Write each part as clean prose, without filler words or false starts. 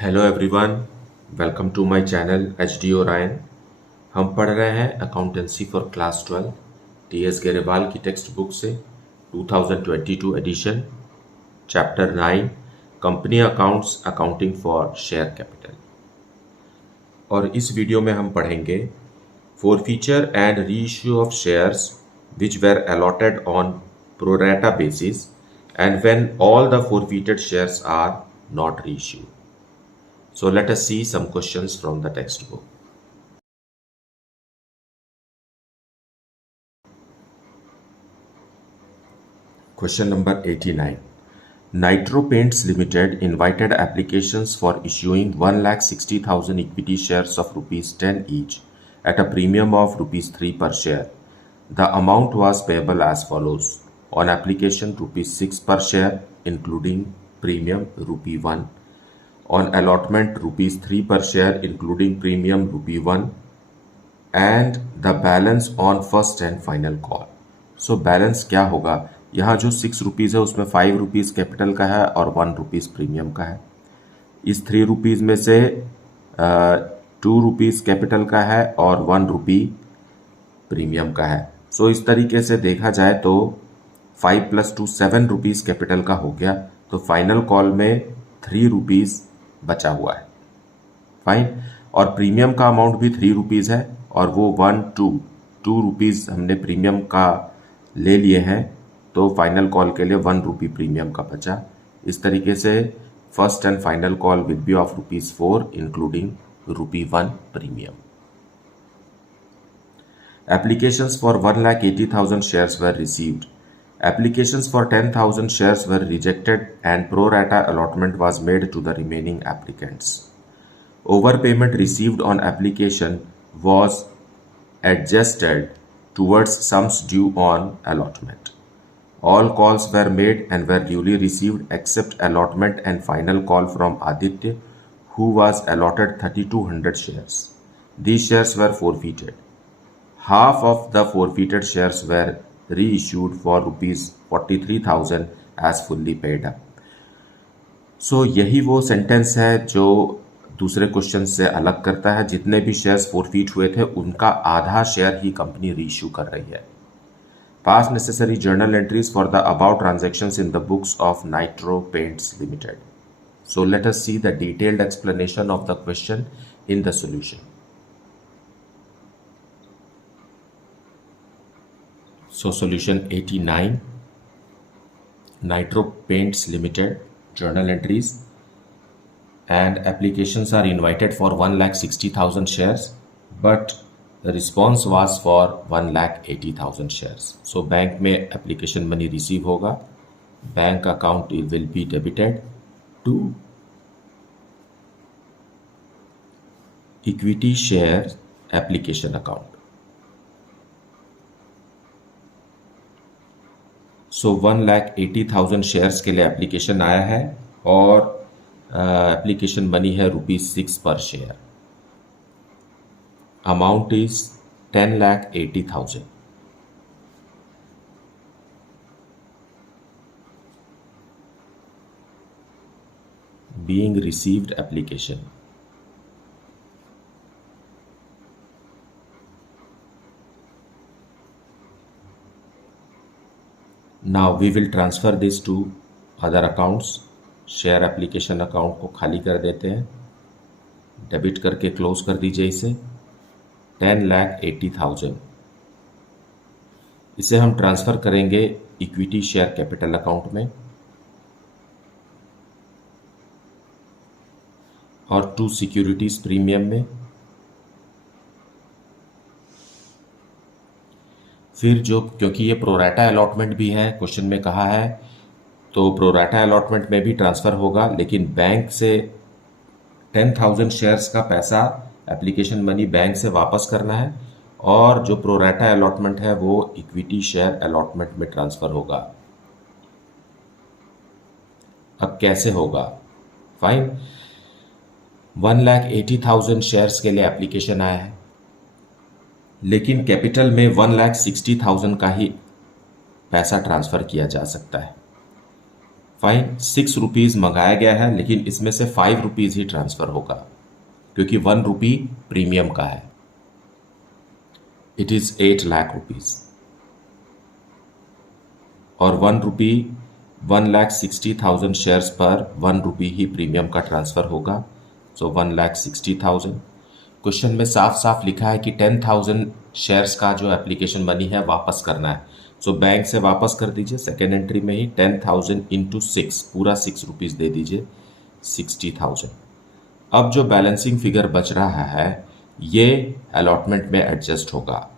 Hello everyone, welcome to my channel H D Orion. हम पढ़ रहे हैं accountancy for class 12 T S Grewal की टेक्स्ट बुक से 2022 edition, chapter 9 company accounts accounting for share capital. और इस वीडियो में हम पढ़ेंगे forfeiture and reissue of shares which were allotted on pro rata basis and when all the forfeited shares are not reissued. So let us see some questions from the textbook. Question number 89. Nitro Paints Limited invited applications for issuing 1,60,000 equity shares of rupees 10 each at a premium of rupees 3 per share. The amount was payable as follows. On application rupees 6 per share including premium rupee 1. On allotment rupees 3 per share including premium rupee 1 and the balance on first and final call. So balance क्या होगा? यहाँ जो 6 rupees है उसमें 5 rupees capital का है और 1 rupees premium का है। इस 3 रुपीज़ में से 2 रुपीज़ कैपिटल का है और 1 रुपी प्रीमियम का है। सो इस तरीके से देखा जाए तो 5 + 2 7 रुपीज़ कैपिटल का हो गया, तो फाइनल कॉल में 3 रुपीज़ बचा हुआ है। फाइन। और प्रीमियम का अमाउंट भी 3 रुपीज़ है और वो 2 रुपीज़ हमने प्रीमियम का ले लिए हैं, तो फाइनल कॉल के लिए 1 रुपी प्रीमियम का बचा। इस तरीके से first and final call will be of rupees 4 including rupee 1 premium. Applications for 1,80,000 shares were received. Applications for 10,000 shares were rejected and pro rata allotment was made to the remaining applicants. Overpayment received on application was adjusted towards sums due on allotment. All calls were made and were duly received except allotment and final call from Aditya, who was allotted 3,200 shares. These shares were forfeited. Half of the forfeited shares were reissued for rupees 43,000 as fully paid up. So यही वो sentence है जो दूसरे question से अलग करता है। जितने भी शेयर्स फोरफीट हुए थे उनका आधा शेयर ही कंपनी रीइश्यू कर रही है। पास necessary journal entries for the about transactions in the books of nitro paints limited. So let us see the detailed explanation of the question in the solution. So solution 89, Nitro Paints Limited journal entries and applications are invited for 1,60,000 shares, but the response was for 1,80,000 shares. So bank में application money receive होगा, bank account will be debited to equity share application account. So 1,80,000 shares के लिए application आया है और application money है ₹6 पर share. Amount is 10,80,000। Being received application. Now we will transfer this to other accounts. Share application account को खाली कर देते हैं, डेबिट करके क्लोज कर दीजिए इसे। 10,80,000 इसे हम ट्रांसफ़र करेंगे इक्विटी शेयर कैपिटल अकाउंट में और 2 सिक्योरिटीज प्रीमियम में। फिर जो, क्योंकि ये प्रोराटा अलॉटमेंट भी है, क्वेश्चन में कहा है, तो प्रोराटा अलॉटमेंट में भी ट्रांसफ़र होगा, लेकिन बैंक से 10,000 शेयर्स का पैसा एप्लीकेशन मनी बैंक से वापस करना है और जो प्रोराटा अलॉटमेंट है वो इक्विटी शेयर अलॉटमेंट में ट्रांसफ़र होगा। अब कैसे होगा? फाइन। 1,80,000 शेयर्स के लिए एप्लीकेशन आया है, लेकिन कैपिटल में 1,60,000 का ही पैसा ट्रांसफ़र किया जा सकता है। फाइन, 6 रुपीज़ मंगाया गया है, लेकिन इसमें से 5 रुपीज़ ही ट्रांसफ़र होगा क्योंकि 1 रुपी प्रीमियम का है। इट इज़ 8 लाख रुपीज़ और 1 रुपी 1,60,000 शेयर्स पर 1 रुपी ही प्रीमियम का ट्रांसफ़र होगा। सो 1,60,000। क्वेश्चन में साफ साफ लिखा है कि 10,000 शेयर्स का जो एप्लीकेशन मनी है वापस करना है। सो बैंक से वापस कर दीजिए सेकेंड एंट्री में ही 10,000 इंटू 6, पूरा 6 रुपीज़ दे दीजिए, 60,000। अब जो बैलेंसिंग फिगर बच रहा है ये अलॉटमेंट में एडजस्ट होगा।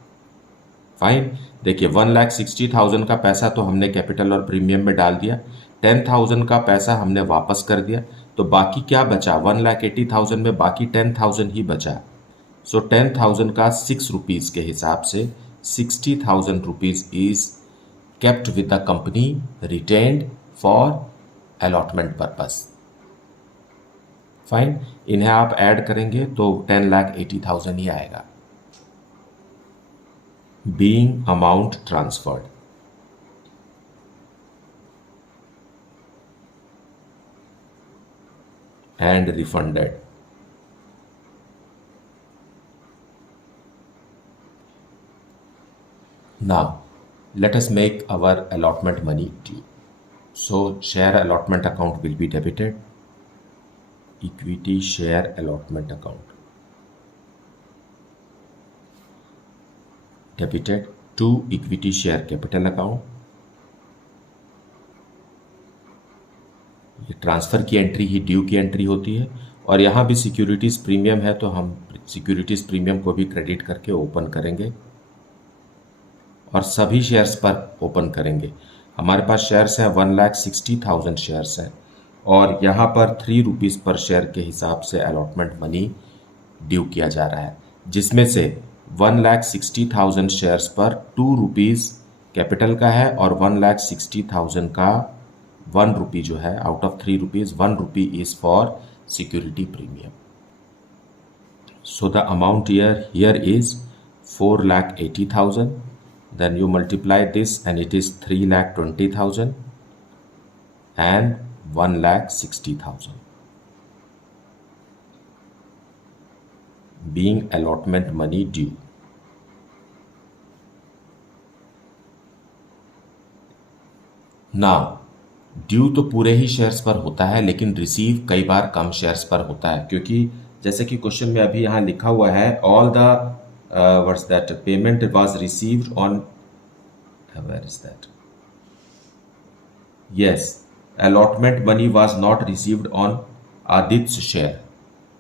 फाइन, देखिए 1,60,000 का पैसा तो हमने कैपिटल और प्रीमियम में डाल दिया, 10,000 का पैसा हमने वापस कर दिया, तो बाकी क्या बचा, 1,80,000 में बाकी 10,000 ही बचा। सो 10,000 का 6 रुपीज़ के हिसाब से 60,000 rupees is kept with the company retained for allotment purpose. Fine, इन्हें आप ऐड करेंगे तो 10,80,000 ही आएगा। Being amount transferred, and refunded. Now, let us make our allotment money due. So, share allotment account will be debited. Equity share allotment account debited to equity share capital account. ये transfer की entry ही due की entry होती है और यहाँ भी securities premium है तो हम सिक्योरिटीज़ प्रीमियम को भी क्रेडिट करके ओपन करेंगे और सभी शेयर्स पर ओपन करेंगे। हमारे पास शेयर्स हैं 1,60,000 शेयर्स हैं और यहाँ पर 3 रुपीज़ पर शेयर के हिसाब से अलॉटमेंट मनी ड्यू किया जा रहा है, जिसमें से 1,60,000 शेयर्स पर 2 रुपीज़ कैपिटल का है और 1,60,000 का 1 रुपी जो है out of 3 rupees 1 rupee is for security premium. So the amount here is 4,80,000. Then you multiply this and it is 3,20,000 and 1,60,000 being allotment money due. Now, due तो पूरे ही शेयर्स पर होता है लेकिन रिसीव कई बार कम शेयर्स पर होता है, क्योंकि जैसे कि क्वेश्चन में अभी यहाँ लिखा हुआ है all the what's that payment was received on, where is that, yes, allotment money was not received on Adit's share.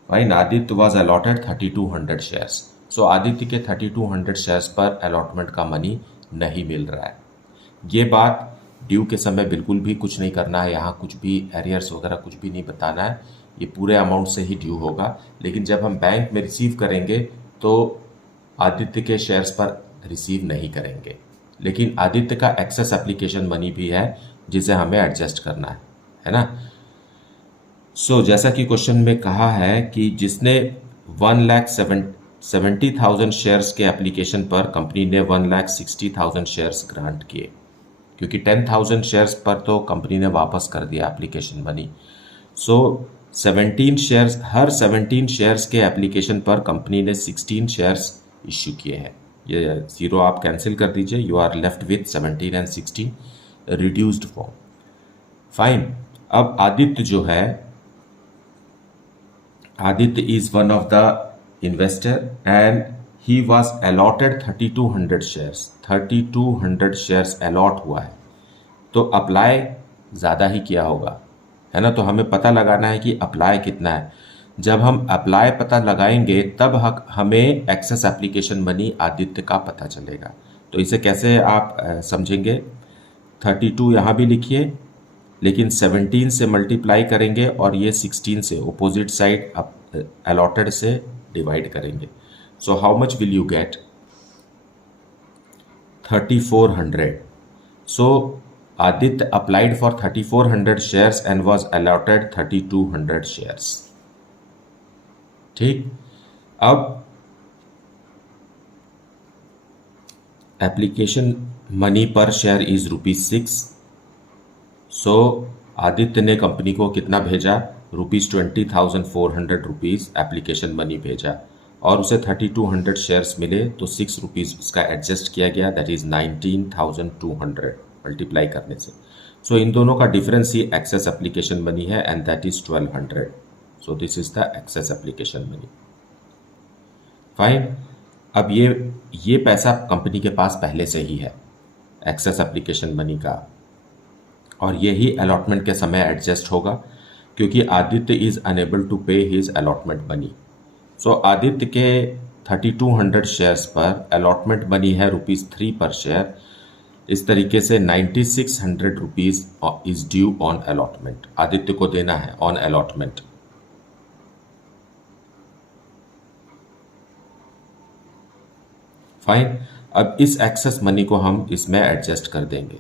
Fine, Aditya was allotted 3,200 shares. So Aditya के 3,200 शेयर्स पर अलॉटमेंट का मनी नहीं मिल रहा है। ये बात ड्यू के समय बिल्कुल भी कुछ नहीं करना है, यहाँ कुछ भी एरियर्स वगैरह कुछ भी नहीं बताना है, ये पूरे अमाउंट से ही ड्यू होगा। लेकिन जब हम बैंक में रिसीव करेंगे तो आदित्य के शेयर्स पर रिसीव नहीं करेंगे, लेकिन आदित्य का एक्सेस एप्लीकेशन मनी भी है जिसे हमें एडजस्ट करना है ना। सो जैसा कि क्वेश्चन में कहा है कि जिसने 1,70,000 शेयर्स के एप्लीकेशन पर कंपनी ने 1,60,000 शेयर्स ग्रांट किए, क्योंकि 10,000 शेयर्स पर तो कंपनी ने वापस कर दिया एप्लीकेशन मनी। सो 17 शेयर्स, हर 17 शेयर्स के एप्लीकेशन पर कंपनी ने 16 शेयर्स इश्यू किए हैं। ये जीरो आप कैंसिल कर दीजिए, you are left with 17 and 16 reduced form. Fine, अब आदित्य जो है, Aditya is one of the investor and he was allotted 3,200 shares, 3,200 shares allot हुआ है, तो अप्लाई ज़्यादा ही किया होगा, है ना। तो हमें पता लगाना है कि अप्लाई कितना है। जब हम अप्लाई पता लगाएंगे तब हमें एक्सेस एप्लीकेशन मनी आदित्य का पता चलेगा। तो इसे कैसे आप समझेंगे, 32 यहाँ भी लिखिए, लेकिन 17 से मल्टीप्लाई करेंगे और ये 16 से अपोजिट साइड अलॉटेड से डिवाइड करेंगे। सो how much will you get, 3,400। So Aditya applied for 3,400 shares and was allotted 3,200 shares. ठीक, अब एप्लीकेशन मनी पर शेयर इज ₹6। सो आदित्य ने कंपनी को कितना भेजा, ₹20,400 रुपीज़ एप्लीकेशन मनी भेजा और उसे 3200 शेयर्स मिले, तो ₹6 उसका एडजस्ट किया गया, दैट इज 19,200 मल्टीप्लाई करने से। सो इन दोनों का डिफरेंस ही एक्सेस एप्लीकेशन मनी है and that is 1200। So this is the excess application money. Fine. अब ये पैसा कंपनी के पास पहले से ही है, एक्सेस एप्लीकेशन मनी का, और यही अलॉटमेंट के समय एडजस्ट होगा क्योंकि आदित्य इज अनेबल टू पे हिज अलॉटमेंट मनी। सो आदित्य के 3200 शेयर्स पर अलॉटमेंट मनी है ₹3 पर शेयर। इस तरीके से 9600 rupees is due on allotment, Aditya को देना है ऑन अलॉटमेंट। फाइन। अब इस एक्सेस मनी को हम इसमें एडजस्ट कर देंगे।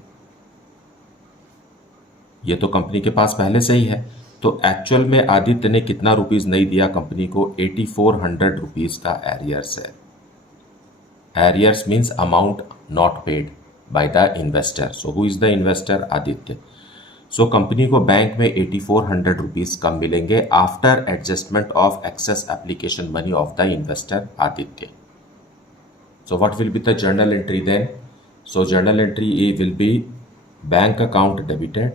ये तो कंपनी के पास पहले से ही है, तो एक्चुअल में आदित्य ने कितना रुपीस नहीं दिया कंपनी को, 8400 रुपीज का एरियर्स है। Arrears means amount not paid by the investor. So who is the investor, Aditya. So company को बैंक में 8400 रुपीज कम मिलेंगे after adjustment of excess application money of the investor Aditya. So what will be the journal entry then? So journal entry will be bank account debited.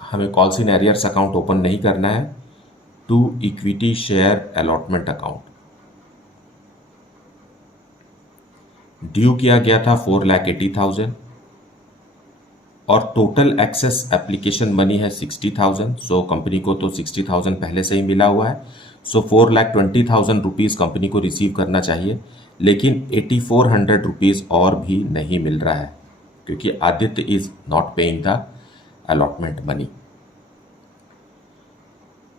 हमें calls in arrears account open नहीं करना है, to equity share allotment account. Due किया गया था 4,80,000 और total access application money है 60,000। सो company को तो 60,000 पहले से ही मिला हुआ है। सो 4,20,000 रुपीज़ कंपनी को रिसीव करना चाहिए, लेकिन 8400 रुपीज़ और भी नहीं मिल रहा है क्योंकि Aditya is not paying the allotment money.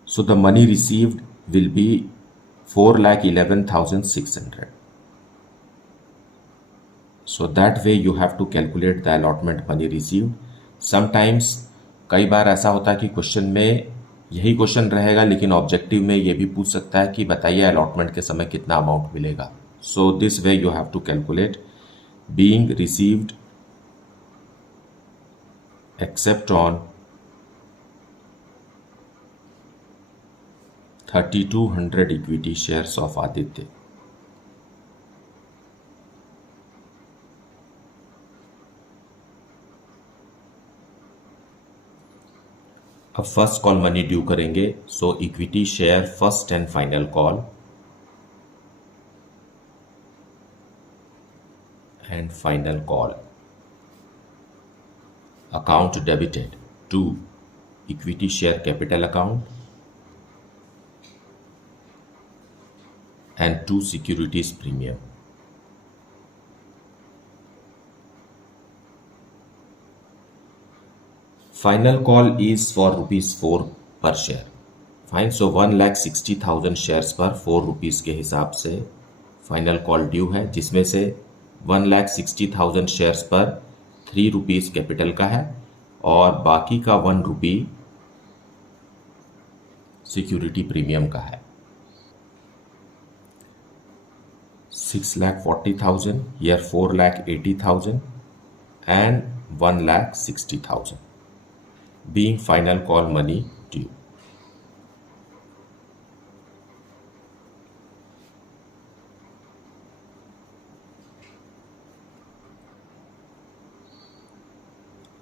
So the money received will be 4,11,600। So that way you have to calculate the allotment money received. Sometimes कई बार ऐसा होता है कि क्वेश्चन में यही क्वेश्चन रहेगा लेकिन ऑब्जेक्टिव में ये भी पूछ सकता है कि बताइए अलॉटमेंट के समय कितना अमाउंट मिलेगा। So this way you have to calculate being received except on 3200 equity shares of Aditya. अब फर्स्ट कॉल मनी ड्यू करेंगे। So equity share first and final call and final call. Account debited to equity share capital account and to securities premium. Final call is for ₹4 per share. Fine. So 1,60,000 shares पर 4 rupees के हिसाब से final call due है, जिसमें से 1,60,000 shares पर 3 rupees capital का है और बाकी का 1 रुपी सिक्योरिटी प्रीमियम का है। 6,40,000, here 4,80,000 and 1,60,000 being final call money due.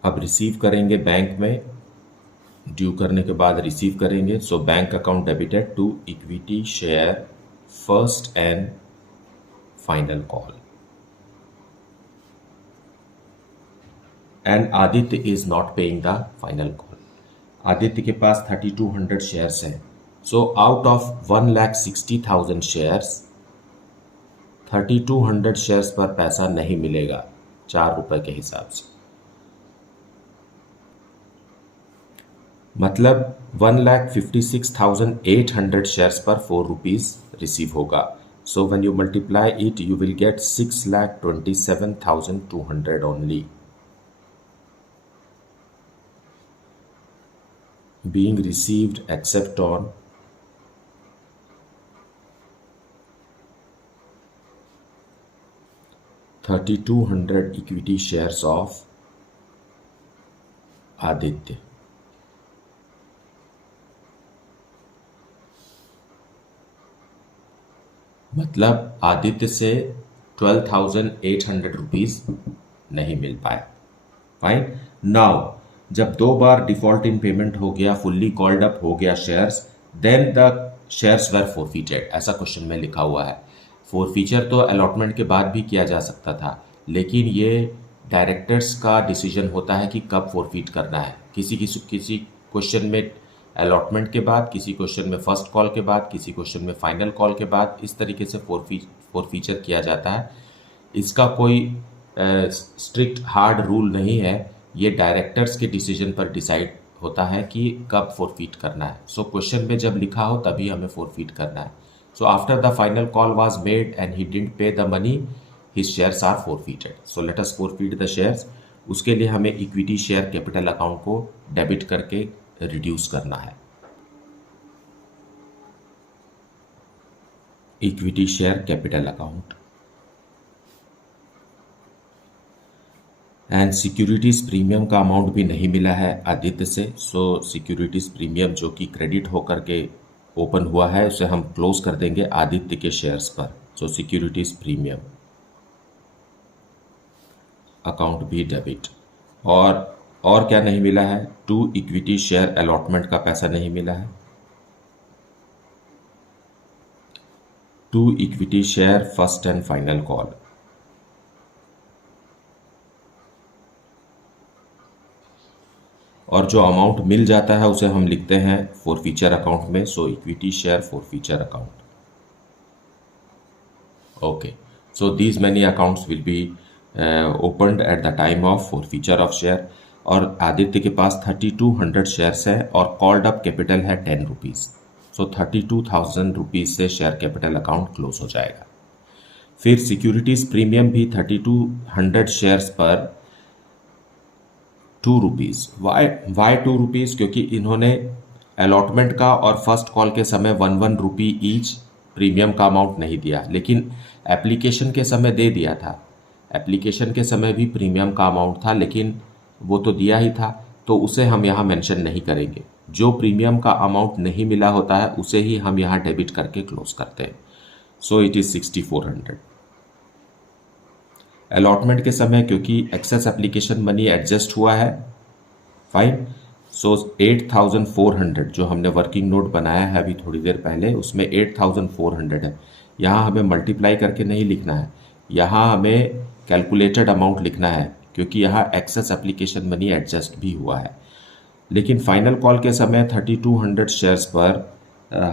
अब रिसीव करेंगे बैंक में, ड्यू करने के बाद रिसीव करेंगे। So bank account debited to equity share first and final call and Aditya is not paying the final call. Aditya के पास 3200 शेयर्स हैं। So out of 1,60,000 shares 3200 shares पर पैसा नहीं मिलेगा 4 रुपए के हिसाब से, मतलब 1,56,800 शेयर्स पर 4 रुपीज रिसीव होगा। So when you multiply it you will get 6,27,200 only being received except on 3,200 equity shares of Aditya. मतलब आदित्य से 12,800 रुपीज नहीं मिल पाया। फाइन। नाउ जब दो बार डिफॉल्ट इन पेमेंट हो गया, फुल्ली कॉल्ड अप हो गया shares, then the shares were forfeited, ऐसा क्वेश्चन में लिखा हुआ है। फोरफीचर तो अलॉटमेंट के बाद भी किया जा सकता था, लेकिन ये डायरेक्टर्स का डिसीजन होता है कि कब फोरफीट करना है। किसी क्वेश्चन में अलॉटमेंट के बाद, किसी क्वेश्चन में फर्स्ट कॉल के बाद, किसी क्वेश्चन में फाइनल कॉल के बाद, इस तरीके से फोरफीचर किया जाता है। इसका कोई स्ट्रिक्ट हार्ड रूल नहीं है, ये डायरेक्टर्स के डिसीजन पर डिसाइड होता है कि कब फोरफीट करना है। सो क्वेश्चन में जब लिखा हो तभी हमें फोरफीट करना है। So after the final call was made and he didn't pay the money, his shares are forfeited. So let us forfeit the shares. उसके लिए हमें इक्विटी शेयर कैपिटल अकाउंट को डेबिट करके रिड्यूस करना है। Equity share capital account and securities premium का amount भी नहीं मिला है आदित्य से। सो सिक्योरिटीज प्रीमियम जो कि क्रेडिट होकर के ओपन हुआ है, उसे हम क्लोज कर देंगे आदित्य के शेयर्स पर। सो सिक्योरिटीज प्रीमियम अकाउंट भी डेबिट। और क्या नहीं मिला है? टू इक्विटी शेयर अलॉटमेंट का पैसा नहीं मिला है। To equity share first and final call, और जो अमाउंट मिल जाता है उसे हम लिखते हैं फोरफीचर अकाउंट में। So equity share forfeiture account. Okay, so these many accounts will be opened at the time of forfeiture of share. और आदित्य के पास 3200 शेयर्स है और कॉल्ड अप कैपिटल है 10 रुपीज़। सो 32,000 रुपीज़ से शेयर कैपिटल अकाउंट क्लोज हो जाएगा। फिर सिक्योरिटीज प्रीमियम भी 3200 शेयर्स पर 2 रुपीज़। Y 2 rupees? क्योंकि इन्होंने अलॉटमेंट का और फर्स्ट कॉल के समय 1 रुपी ईच प्रीमियम का अमाउंट नहीं दिया, लेकिन एप्लीकेशन के समय दे दिया था। एप्लीकेशन के समय भी प्रीमियम का अमाउंट था, लेकिन वो तो दिया ही था, तो उसे हम यहाँ मेंशन नहीं करेंगे। जो प्रीमियम का अमाउंट नहीं मिला होता है उसे ही हम यहाँ डेबिट करके क्लोज करते हैं। So it is 6400। अलॉटमेंट के समय क्योंकि एक्सेस एप्लीकेशन मनी एडजस्ट हुआ है, फाइन। सो 8400 जो हमने वर्किंग नोट बनाया है अभी थोड़ी देर पहले, उसमें 8400 है। यहाँ हमें मल्टीप्लाई करके नहीं लिखना है, यहाँ हमें कैलकुलेटेड अमाउंट लिखना है, क्योंकि यहाँ एक्सेस एप्लीकेशन मनी एडजस्ट भी हुआ है। लेकिन फाइनल कॉल के समय 3200 शेयर्स पर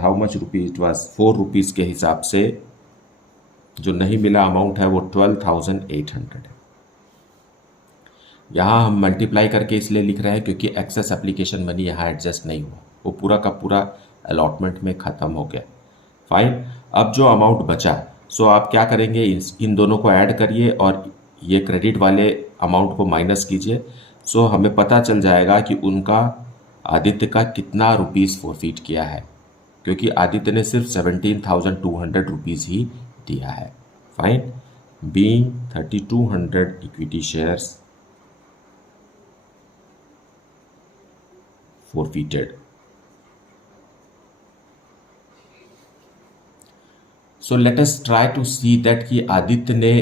how much rupees it was, 4 rupees के हिसाब से जो नहीं मिला अमाउंट है वो 12,800 है। यहाँ हम मल्टीप्लाई करके इसलिए लिख रहे हैं क्योंकि एक्सेस एप्लीकेशन मनी यहाँ एडजस्ट नहीं हुआ, वो पूरा का पूरा अलॉटमेंट में ख़त्म हो गया। फाइन। अब जो अमाउंट बचा, सो आप क्या करेंगे, इन दोनों को ऐड करिए और ये क्रेडिट वाले अमाउंट को माइनस कीजिए। सो हमें पता चल जाएगा कि उनका आदित्य का कितना रुपीज़ फोरफीट किया है, क्योंकि आदित्य ने सिर्फ 17,200 रुपीज़ ही दिया है। Fine. Being 3200 equity shares forfeited. So let us try to see that कि आदित्य ने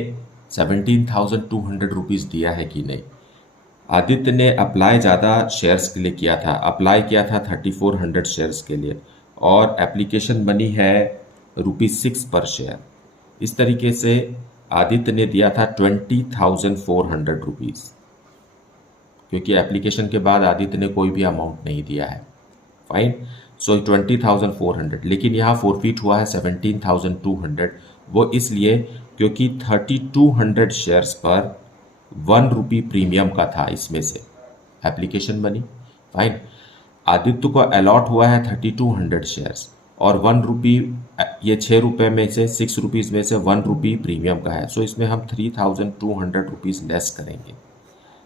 17,200 रुपीज़ दिया है कि नहीं। आदित्य ने अप्लाई ज़्यादा शेयर्स के लिए किया था, अप्लाई किया था 3400 शेयर्स के लिए, और एप्लीकेशन मनी है ₹6 पर शेयर। इस तरीके से आदित्य ने दिया था 20,400 रुपीज़, क्योंकि एप्लीकेशन के बाद आदित्य ने कोई भी अमाउंट नहीं दिया है। फाइन। सो 20,400, लेकिन यहाँ फोरफीट हुआ है 17,200। वो इसलिए क्योंकि 3200 शेयर्स पर 1 रुपी प्रीमियम का था इसमें से एप्लीकेशन मनी। फाइन। आदित्य को अलॉट हुआ है 3200 शेयर्स और 1 रुपी, ये 6 रुपये में से 6 रुपीज़ में से 1 रुपी प्रीमियम का है। सो इसमें हम 3,200 रुपीज़ लेस करेंगे।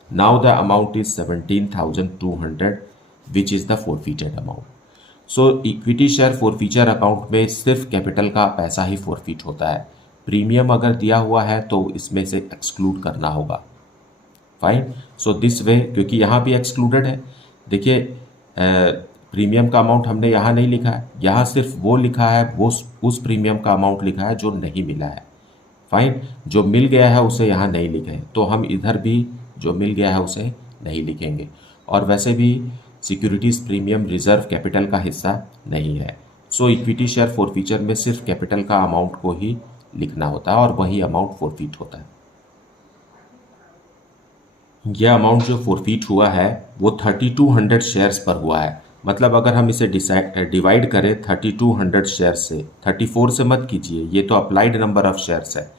Now the amount is 17,200, which is the forfeited amount. So equity share forfeiture account में सिर्फ कैपिटल का पैसा ही फोरफीट होता है। प्रीमियम अगर दिया हुआ है तो इसमें से एक्सक्लूड करना होगा। फाइन। सो दिस वे, क्योंकि यहाँ भी एक्सक्लूडेड है, देखिए प्रीमियम का अमाउंट हमने यहाँ नहीं लिखा है, यहाँ सिर्फ वो लिखा है, वो उस प्रीमियम का अमाउंट लिखा है जो नहीं मिला है। फाइन, जो मिल गया है उसे यहाँ नहीं लिखे, तो हम इधर भी जो मिल गया है उसे नहीं लिखेंगे। और वैसे भी सिक्योरिटीज़ प्रीमियम रिजर्व कैपिटल का हिस्सा नहीं है। सो इक्विटी शेयर फॉरफीचर में सिर्फ कैपिटल का अमाउंट को ही लिखना होता है और वही अमाउंट फॉरफीट होता है। यह अमाउंट जो फॉरफीट हुआ है वो 3200 शेयर्स पर हुआ है। मतलब अगर हम इसे डिवाइड करें 3200 शेयर से, 34 से मत कीजिए, ये तो अप्लाइड नंबर ऑफ शेयर्स है।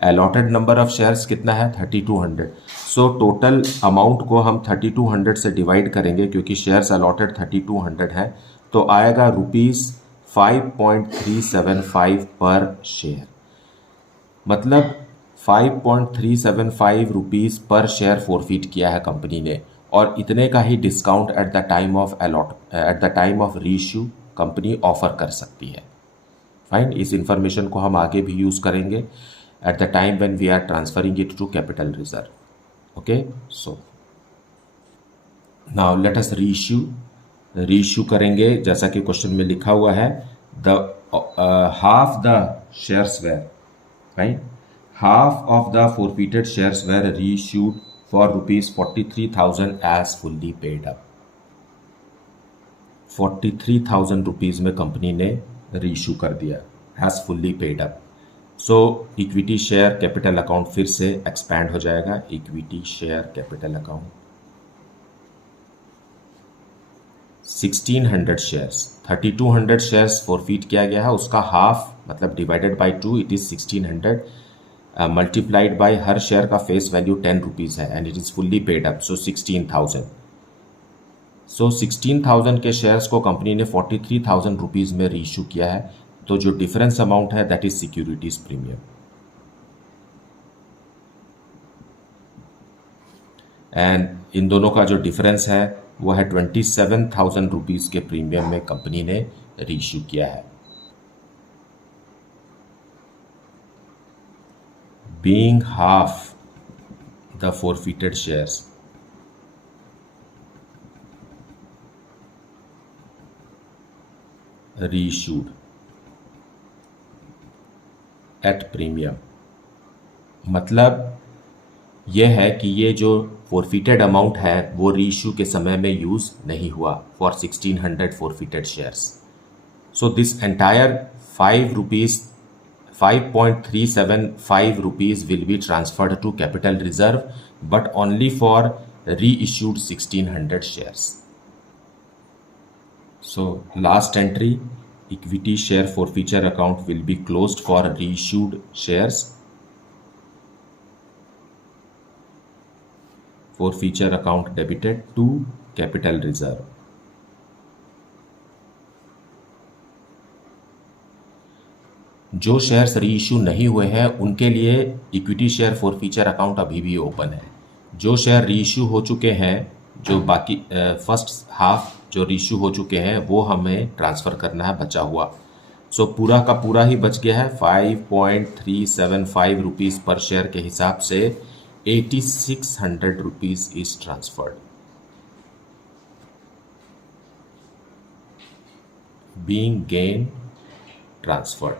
अलॉटेड नंबर ऑफ शेयर्स कितना है? 3200। सो टोटल अमाउंट को हम 3200 से डिवाइड करेंगे क्योंकि शेयर्स अलॉटेड 3200 है, तो आएगा ₹5.375 पर शेयर। मतलब 5.375 रुपीज़ पर शेयर फॉरफीट किया है कंपनी ने, और इतने का ही discount at the time of reissue company offer कर सकती है। फाइन, इस इंफॉर्मेशन को हम आगे भी यूज़ करेंगे at the time when we are transferring it to capital reserve. Okay, so now let us reissue करेंगे जैसा कि क्वेश्चन में लिखा हुआ है। The half the shares were, right, half of the forfeited shares were reissued for rupees 43,000 as fully paid up। 43,000 rupees में company ने reissue कर दिया as fully paid up। So equity share capital account फिर से expand हो जाएगा। Equity share capital account 1600 shares, 3200 shares forfeit किया गया है, उसका हाफ मतलब divided by 2 it is 1600 multiplied by हर शेयर का फेस वैल्यू 10 रुपीज़ है and it is fully paid up, so 16,000। So 16,000 के शेयर्स को कंपनी ने 43,000 रुपीज़ में रीइश्यू किया है, तो जो डिफरेंस अमाउंट है that is securities premium. And in दोनों का जो डिफरेंस है वो है 27,000 रुपीज़ के प्रीमियम में कंपनी ने रीइश्यू किया है। being half the forfeited shares reissued at premium, मतलब यह है कि ये जो फॉरफिटेड अमाउंट है वो रीइश्यू के समय में यूज़ नहीं हुआ for 1600 forfeited shares. So this entire 5.375 rupees will be transferred to capital reserve but only for reissued 1600 shares. So last entry, equity share forfeiture account will be closed for reissued shares. Forfeiture account debited to capital reserve. जो shares reissue नहीं हुए हैं उनके लिए equity share forfeiture account अभी भी open है। जो शेयर रीइश्यू हो चुके हैं, जो बाकी फर्स्ट हाफ जो रीइश्यू हो चुके हैं वो हमें ट्रांसफ़र करना है बचा हुआ। सो पूरा का पूरा ही बच गया है। 5.375 रुपीज़ पर शेयर के हिसाब से 8600 rupees is transferred, being gain transferred.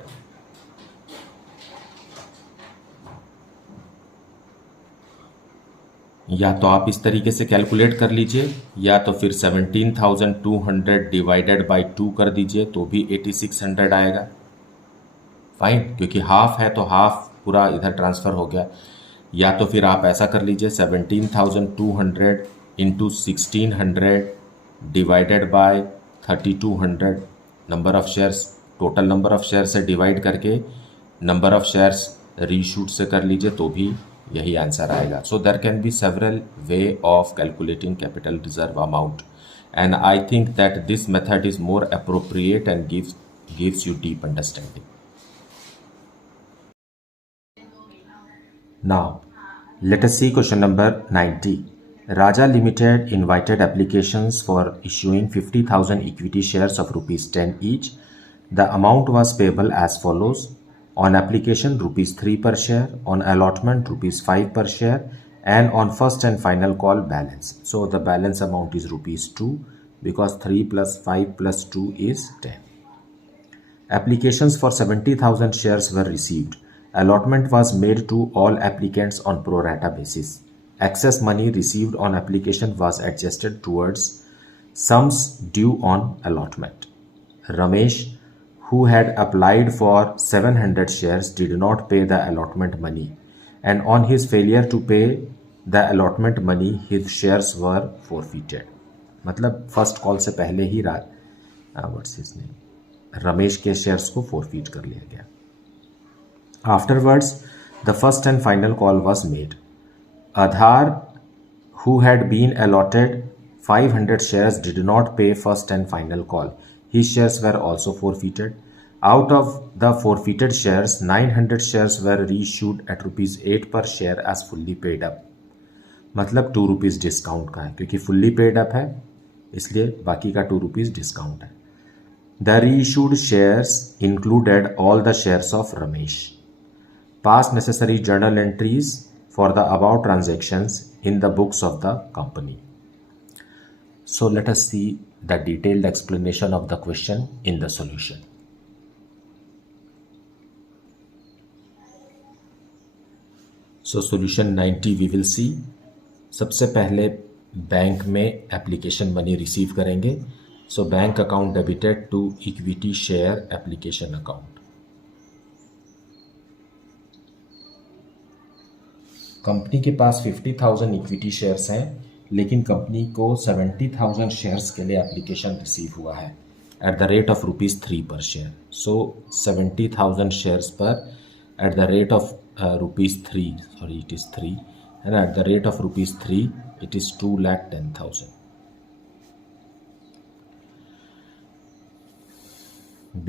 या तो आप इस तरीके से कैलकुलेट कर लीजिए या तो फिर 17,200 डिवाइडेड बाई 2 कर दीजिए तो भी 8600 आएगा। फाइन, क्योंकि हाफ है तो हाफ पूरा इधर ट्रांसफ़र हो गया। या तो फिर आप ऐसा कर लीजिए 17,200 into 1600 divided by 3200 number of shares, total number of share से डिवाइड करके नंबर ऑफ शेयर्स रीशूट से कर लीजिए तो भी यही आंसर आएगा। So there can be several way of calculating capital reserve amount and I think that this method is more appropriate and gives you deep understanding. Now let us see question number 90. Raja Limited invited applications for issuing 50,000 equity shares of rupees 10 each. The amount was payable as follows: on application rupees 3 per share, on allotment rupees 5 per share, and on first and final call balance. So the balance amount is rupees 2 because 3 plus 5 plus 2 is 10. Applications for 70,000 shares were received. Allotment was made to all applicants on pro rata basis. Excess money received on application was adjusted towards sums due on allotment. Ramesh, who had applied for 700 shares, did not pay the allotment money, and on his failure to pay the allotment money, his shares were forfeited. मतलब first call से पहले ही what's his name Ramesh के shares को forfeit कर लिया गया. Afterwards, the first and final call was made. Adhar, who had been allotted 500 shares, did not pay first and final call. His shares were also forfeited. Out of the forfeited shares, 900 shares were reissued at rupees 8 per share as fully paid up. मतलब 2 rupees discount का है क्योंकि fully paid up है इसलिए बाकी का 2 rupees discount है. The reissued shares included all the shares of Ramesh. Pass necessary journal entries for the above transactions in the books of the company. So let us see the detailed explanation of the question in the solution. So solution 90 we will see. सबसे पहले bank में application money receive करेंगे. So bank account debited to equity share application account. Company के पास 50,000 equity shares हैं लेकिन company को 70,000 shares के लिए एप्लीकेशन रिसीव हुआ है एट द रेट ऑफ ₹3 पर शेयर. सो 70,000 शेयर्स पर at the rate of ₹3 sorry it is 3 है ना. At the rate of ₹3 it is 2,10,000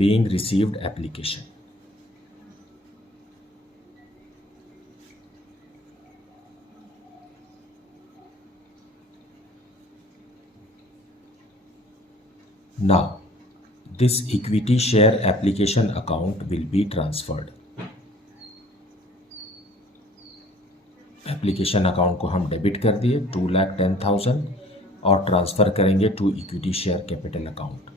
being received application. Now, this equity share application account will be transferred. Application account को हम debit कर दिए 2,10,000 और transfer करेंगे to equity share capital account.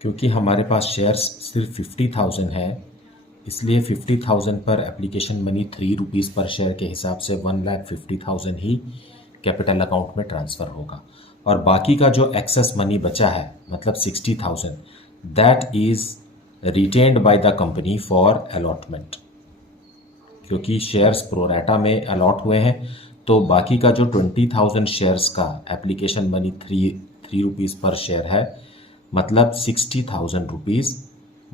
क्योंकि हमारे पास शेयर्स सिर्फ 50,000 है इसलिए 50,000 पर एप्लीकेशन मनी 3 रुपीज़ पर शेयर के हिसाब से 1,50,000 ही कैपिटल अकाउंट में ट्रांसफ़र होगा. और बाकी का जो एक्सेस मनी बचा है मतलब 60,000 that is retained bye the company for allotment. क्योंकि शेयर्स प्रोरेटा में अलॉट हुए हैं तो बाकी का जो 20,000 शेयर्स का एप्लीकेशन मनी 3 रुपीज़ पर शेयर है मतलब 60,000 रुपीज़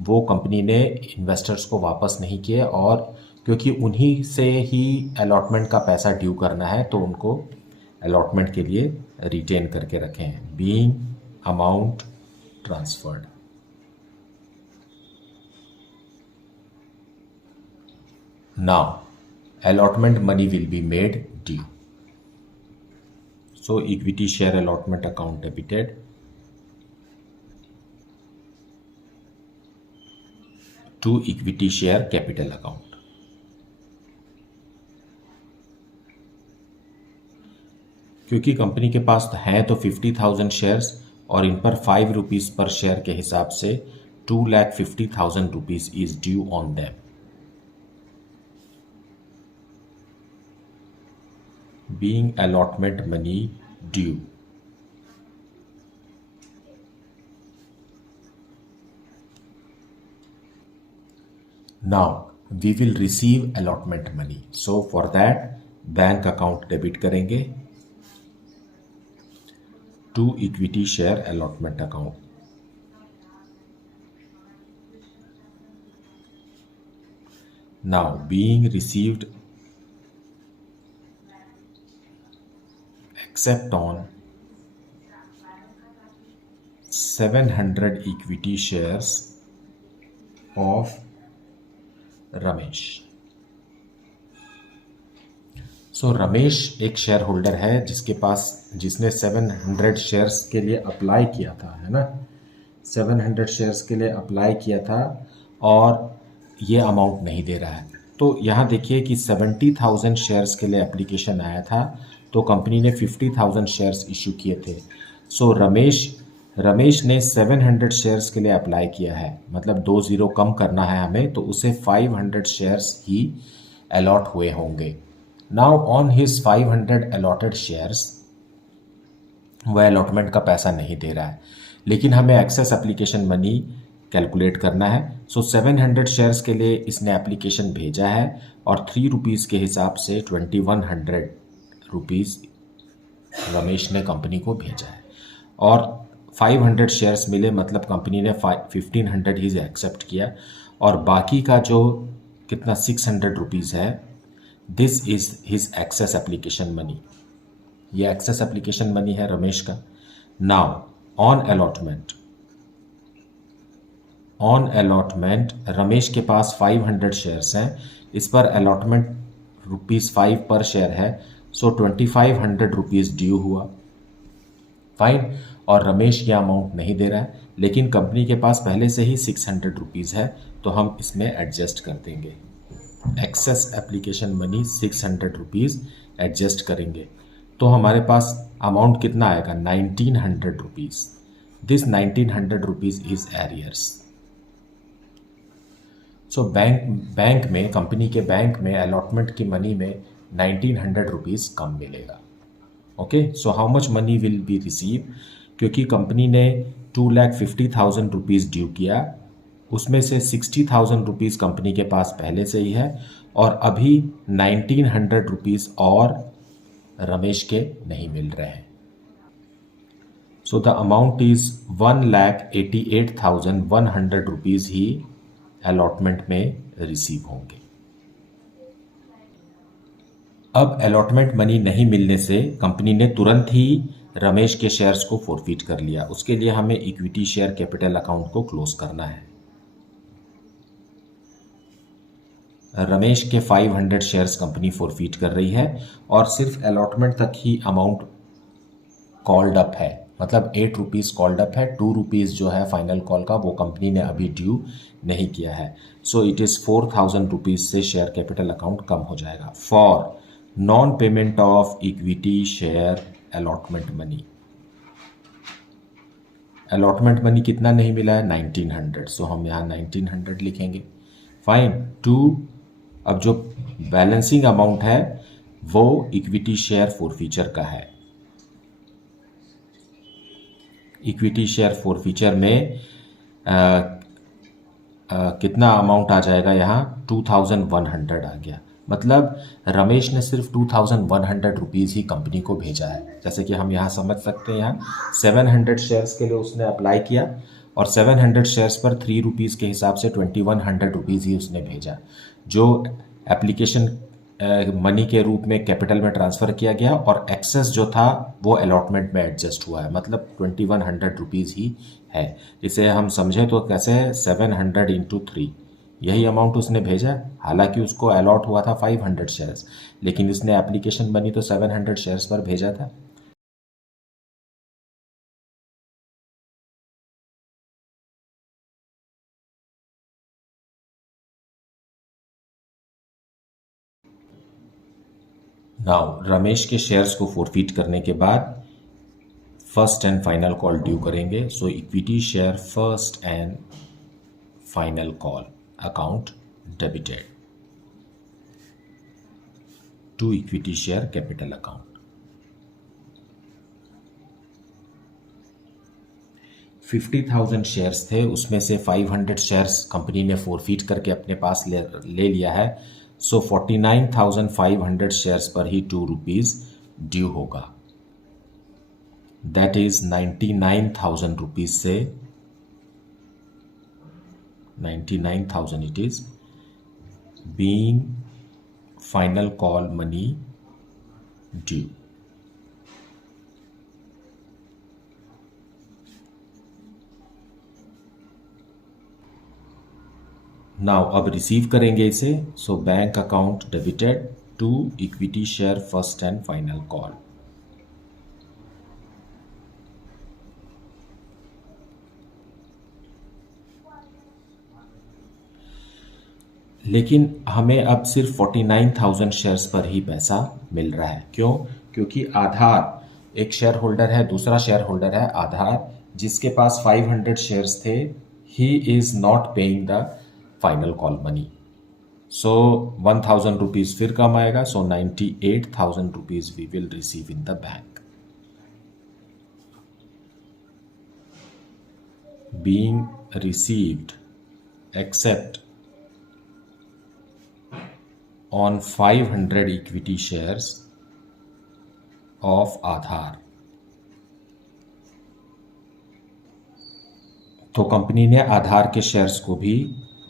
वो कंपनी ने इन्वेस्टर्स को वापस नहीं किए. और क्योंकि उन्हीं से ही अलॉटमेंट का पैसा ड्यू करना है तो उनको अलॉटमेंट के लिए रिटेन करके रखे हैं. Being amount transferred. Now allotment money will be made due. So equity share allotment account debited to equity share capital account. क्योंकि कंपनी के पास हैं तो 50,000 शेयर्स और इन पर 5 रुपीज़ पर शेयर के हिसाब से 2,50,000 rupees is due on them. Being allotment money due. Now we will receive allotment money. So for that bank account debit करेंगे to equity share allotment account. Now being received except on 700 equity shares of Ramesh. So Ramesh एक share holder है जिसने 700 shares के लिए apply किया था है ना. 700 शेयर्स के लिए अप्लाई किया था और ये अमाउंट नहीं दे रहा है. तो यहाँ देखिए कि 70,000 शेयर्स के लिए एप्लीकेशन आया था, तो कंपनी ने 50,000 शेयर्स इशू किए थे। सो रमेश ने 700 शेयर्स के लिए अप्लाई किया है, मतलब 2 ज़ीरो कम करना है हमें, तो उसे 500 शेयर्स ही अलॉट हुए होंगे। Now on his 500 allotted shares, वह अलॉटमेंट का पैसा नहीं दे रहा है, लेकिन हमें एक्सेस एप्लीकेशन मनी कैलकुलेट करना है। सो 700 शेयर्स के लिए इसने एप्लीकेशन भेजा है और 3 रुपीज़ के हिसाब से 2100 रुपीज़ रमेश ने कंपनी को भेजा है, और 500 शेयर्स मिले, मतलब कंपनी ने 1500 ही एक्सेप्ट किया, और बाकी का जो कितना 600 रुपीज़ है, this is his excess application money. ये एक्सेस एप्लीकेशन मनी है रमेश का। नाउ ऑन अलॉटमेंट रमेश के पास 500 शेयर्स हैं, इस पर अलॉटमेंट ₹5 पर शेयर है, सो 2500 रुपीज़ ड्यू हुआ। फाइन, और रमेश ये अमाउंट नहीं दे रहा है, लेकिन कंपनी के पास पहले से ही 600 रुपीज़ है, तो हम इसमें एडजस्ट कर देंगे। Excess application money 600 rupees adjust करेंगे, तो हमारे पास अमाउंट कितना आएगा, 1900 rupees. This 1900 rupees is arrears. So bank में, कंपनी के बैंक में अलॉटमेंट की मनी में 1900 रुपीज़ कम मिलेगा। Okay, so how much money will be receive, क्योंकि कंपनी ने 2,50,000 रुपीज़ ड्यू किया, उसमें से 60,000 रुपीज़ कंपनी के पास पहले से ही है, और अभी 1900 रुपीज़ और रमेश के नहीं मिल रहे हैं। So the amount is 1,88,100 rupees he allotment में रिसीव होंगे। अब अलॉटमेंट मनी नहीं मिलने से कंपनी ने तुरंत ही रमेश के शेयर्स को फोरफिट कर लिया। उसके लिए हमें इक्विटी शेयर कैपिटल अकाउंट को क्लोज करना है। रमेश के 500 शेयर्स कंपनी फोरफिट कर रही है, और सिर्फ अलॉटमेंट तक ही अमाउंट कॉल्ड अप है, मतलब 8 रुपीज़ कॉल्ड अप है, 2 रुपीज़ जो है फाइनल कॉल का वो कंपनी ने अभी ड्यू नहीं किया है। सो इट इज़ 4,000 रुपीज़ से शेयर कैपिटल अकाउंट कम हो जाएगा for non payment of equity share allotment money. Allotment money कितना नहीं मिला है, 1900, सो हम यहाँ 1900 लिखेंगे। फाइन, टू, अब जो बैलेंसिंग अमाउंट है वो इक्विटी शेयर फोरफीचर का है। इक्विटी शेयर फोरफीचर में कितना अमाउंट आ जाएगा, यहाँ 2100 आ गया, मतलब रमेश ने सिर्फ 2100 रुपीज़ ही कंपनी को भेजा है। जैसे कि हम यहाँ समझ सकते हैं, यहाँ 700 शेयर्स के लिए उसने अप्लाई किया, और 700 शेयर्स पर 3 रुपीज़ के हिसाब से 2100 रुपीज़ ही उसने भेजा, जो एप्लीकेशन मनी के रूप में कैपिटल में ट्रांसफ़र किया गया, और एक्सेस जो था वो अलॉटमेंट में एडजस्ट हुआ है, मतलब 2100 रुपीज़ ही है। इसे हम समझें तो कैसे है, 700 इंटू 3, यही अमाउंट उसने भेजा। हालांकि उसको अलॉट हुआ था 500 शेयर्स, लेकिन इसने एप्लीकेशन मनी तो 700 शेयर्स पर भेजा था। नाउ रमेश के शेयर्स को फोरफिट करने के बाद first and final call due करेंगे। So equity share first and final call account debited to equity share capital account. 50,000 shares थे, उसमें से 500 शेयर्स कंपनी ने फोरफिट करके अपने पास ले लिया है। सो 49,500 शेयर्स पर ही 2 रुपीज़ ड्यू होगा। दैट इज 99,000 रुपीज़ से 99,000 it is being final call money due. Now अब रिसीव करेंगे इसे। So bank account debited to equity share first and final call. लेकिन हमें अब सिर्फ 49,000 शेयर्स पर ही पैसा मिल रहा है। क्यों? क्योंकि आधार एक शेयर होल्डर है, दूसरा शेयर होल्डर है आधार, जिसके पास 500 शेयर्स थे। He is not paying the final call money, so 1,000 rupees फिर कम आएगा। So 98,000 rupees we will receive in the bank. being received except on 500 equity shares of Aadhaar. तो कंपनी ने आधार के शेयर्स को भी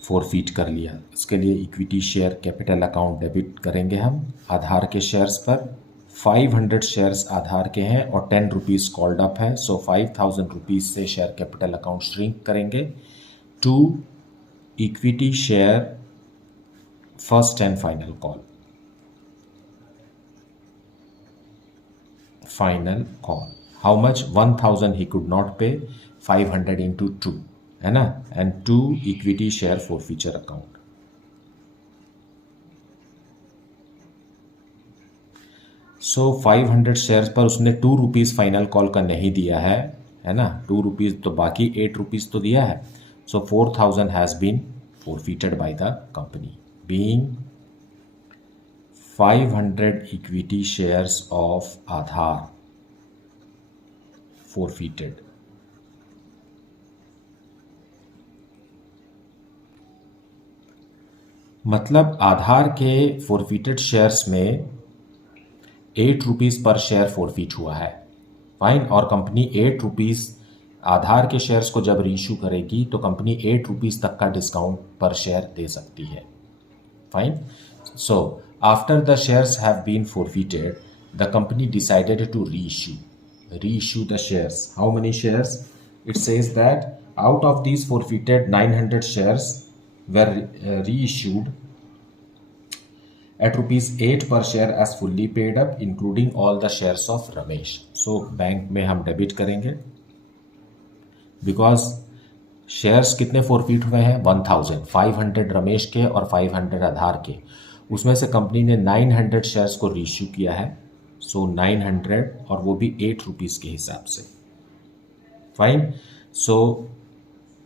फोरफीट कर लिया। इसके लिए equity share capital account debit करेंगे हम आधार के शेयर्स पर। 500 शेयर्स आधार के हैं और 10 रुपीज़ कॉल्ड अप है, सो 5,000 रुपीज़ से शेयर कैपिटल अकाउंट श्रिंक करेंगे to equity share first and final call. Final call how much? 1,000 he could not pay, 500 into 2 है ना, and 2 equity share forfeiture account. So 500 shares पर उसने 2 rupees final call का नहीं दिया है ना, 2 रुपीज़ तो बाकी 8 रुपीज़ तो दिया है। So 4,000 has been forfeited by the company. Being 500 equity shares of Adhar forfeited. मतलब आधार के फोरफीटेड शेयर्स में 8 रुपीज़ पर शेयर फोरफीट हुआ है। फाइन। और कंपनी 8 रुपीज़ आधार के शेयर्स को जब रीइश्यू करेगी तो कंपनी 8 रुपीज़ तक का डिस्काउंट पर शेयर दे सकती है। Fine. So after the shares have been forfeited the company decided to reissue the shares. How many shares? It says that out of these forfeited 900 shares were reissued at rupees 8 per share as fully paid up including all the shares of Ramesh. So bank में हम debit करेंगे because shares कितने forfeit हुए हैं? 1,000, 500 रमेश के और 500 आधार के। उसमें से कंपनी ने 900 शेयर्स को रीइश्यू किया है। सो 900 और वो भी 8 रुपीज़ के हिसाब से। फाइन। सो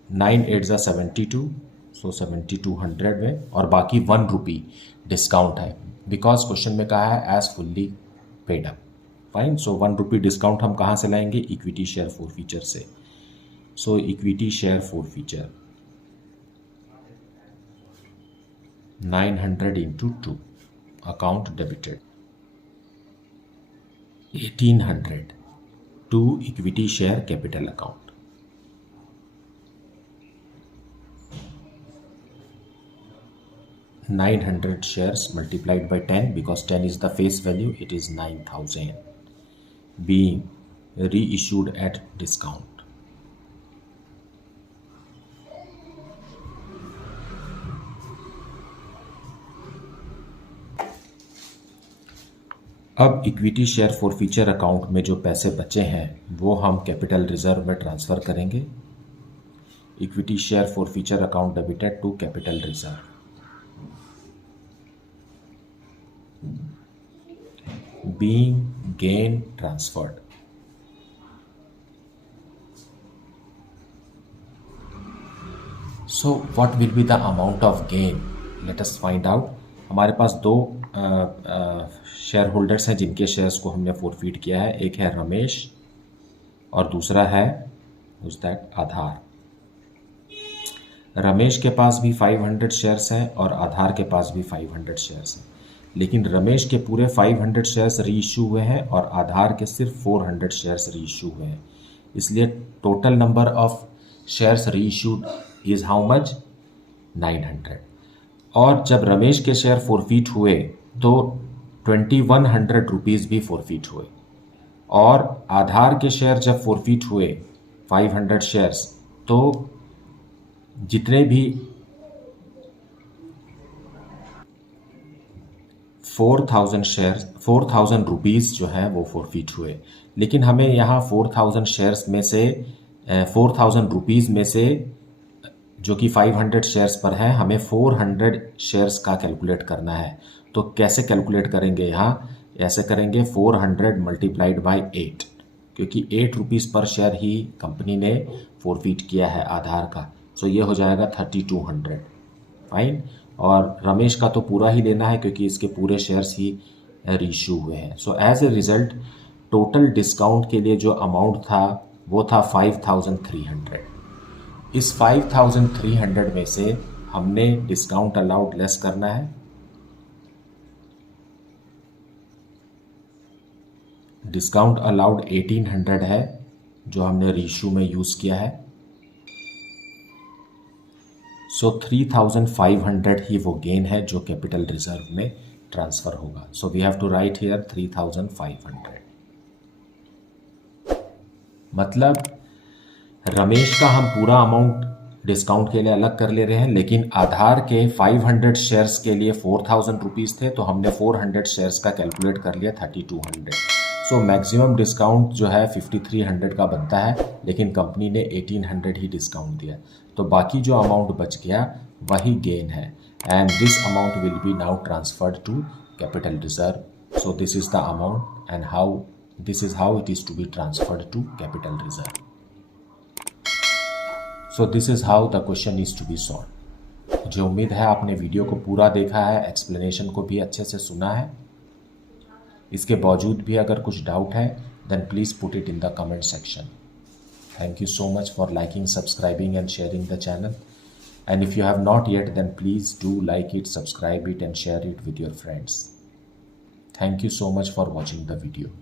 9 8 ज़ा 72, सो 7200 में, और बाकी 1 रुपी डिस्काउंट है बिकॉज क्वेश्चन में कहा है as fully paid up. Fine. So 1 rupee discount हम कहाँ से लाएंगे? इक्विटी शेयर फोरफीचर से। So equity share forfeiture 900 into 2 account debited 1800 to equity share capital account. $900 shares multiplied by 10 because 10 is the face value, it is 9,000 being reissued at discount. अब equity share forfeiture account में जो पैसे बचे हैं वो हम capital reserve में transfer करेंगे। Equity share forfeiture account debited to capital reserve. being gain transferred. So what will be the amount of gain? Let us find out. हमारे पास दो शेयर होल्डर्स हैं जिनके शेयर्स को हमने फोरफीट किया है। एक है रमेश और दूसरा है आधार। रमेश के पास भी 500 शेयर्स हैं और आधार के पास भी 500 शेयर्स हैं, लेकिन रमेश के पूरे 500 शेयर्स रीइश्यू हुए हैं और आधार के सिर्फ 400 शेयर्स रीइश्यू हुए हैं। इसलिए total number of shares reissued is how much? 900। और जब रमेश के शेयर फोरफीट हुए तो 2100 रुपीज़ भी फोरफीट हुए, और आधार के शेयर जब फोरफीट हुए 500 शेयर्स तो जितने भी 4,000 शेयर्स 4,000 रुपीज़ जो है वो फोरफीट हुए। लेकिन हमें यहाँ 4,000 शेयर्स में से 4,000 रुपीज़ में से जो कि 500 शेयर्स पर है, हमें 400 शेयर्स का कैलकुलेट करना है। तो कैसे कैलकुलेट करेंगे, यहाँ ऐसे करेंगे 400 मल्टीप्लाइड बाई 8, क्योंकि 8 रुपीज़ पर शेयर ही कंपनी ने फोरफीट किया है आधार का। सो ये हो जाएगा 3200। फाइन। और रमेश का तो पूरा ही लेना है क्योंकि इसके पूरे शेयर्स ही रीइश्यू हुए हैं। So as a result total discount के लिए जो अमाउंट था वो था 5300। इस 5300 में से हमने डिस्काउंट अलाउड लेस करना है। डिस्काउंट अलाउड 1800 है जो हमने रीइश्यू में यूज़ किया है। सो 3500 ही वो गेन है जो कैपिटल रिजर्व में ट्रांसफ़र होगा। So we have to write here 3500। मतलब रमेश का हम पूरा अमाउंट डिस्काउंट के लिए अलग कर ले रहे हैं, लेकिन आधार के 500 शेयर्स के लिए 4000 रुपीज़ थे, तो हमने 400 शेयर्स का कैलकुलेट कर लिया 3200। सो मैक्सिमम डिस्काउंट जो है 5300 का बनता है, लेकिन कंपनी ने 1800 ही डिस्काउंट दिया, तो बाकी जो अमाउंट बच गया वही गेन है। And this amount will be now transferred to capital reserve. So this is the amount and how this is how it is to be transferred to capital reserve. So this is how the question is to be solve. मुझे उम्मीद है आपने video को पूरा देखा है, explanation को भी अच्छे से सुना है। इसके बावजूद भी अगर कुछ डाउट है then please put it in the comment section. Thank you so much for liking, subscribing and sharing the channel. And if you have not yet, then please do like it, subscribe it and share it with your friends. Thank you so much for watching the video.